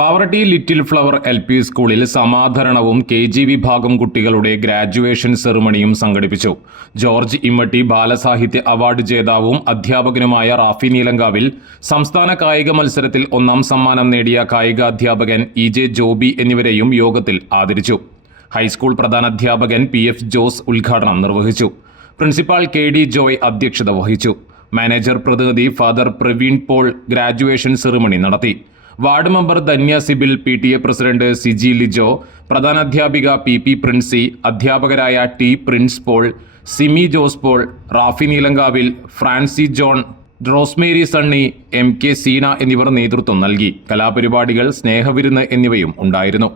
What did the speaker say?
Pavaratti little flower LP സ്കൂളിൽ സമാധരണവും KG വിഭാഗം കുട്ടികളുടെ ഗ്രാജുവേഷൻ സെറിമണിയും സംഘടിപ്പിച്ചു. ജോർജ് ഇമ്മട്ടി ബാലസാഹിത്യ അവാർഡ് ജേതാവും അധ്യാപകനുമായ റാഫി നീലങ്കാവിൽ സംസ്ഥാന കായിക മത്സരത്തിൽ 1ാം സമ്മാനം നേടിയ കായികാധ്യാപകൻ EJ ജോബി എന്നിവരെയും യോഗത്തിൽ ആദരിച്ചു. ഹൈസ്കൂൾ പ്രധാനാധ്യാപകൻ PF ജോസ് ഉദ്ഘാടനം നിർവഹിച്ചു. പ്രിൻസിപ്പാൾ KD ജോയ് അധ്യക്ഷത വഹിച്ചു. മാനേജർ പ്രതിനിധി father Praveen Paul graduation ceremony നടത്തി. Ward member Dhanya Sibil, PTA president Siji Lijo, പ്രധാനാധ്യാപിക PP പ്രിൻസി, അധ്യാപകരായ T പ്രിൻസ് പോൾ, സിമി ജോസ് പോൾ, റാഫി നീലങ്കാവിൽ, ഫ്രാൻസി ജോൺ, റോസ്മേരി സണ്ണി, MK സീന എന്നിവർ നേതൃത്വം നൽകി. കലാപരിപാടികൾ, സ്നേഹവിരുന്ന് എന്നിവയും ഉണ്ടായിരുന്നു.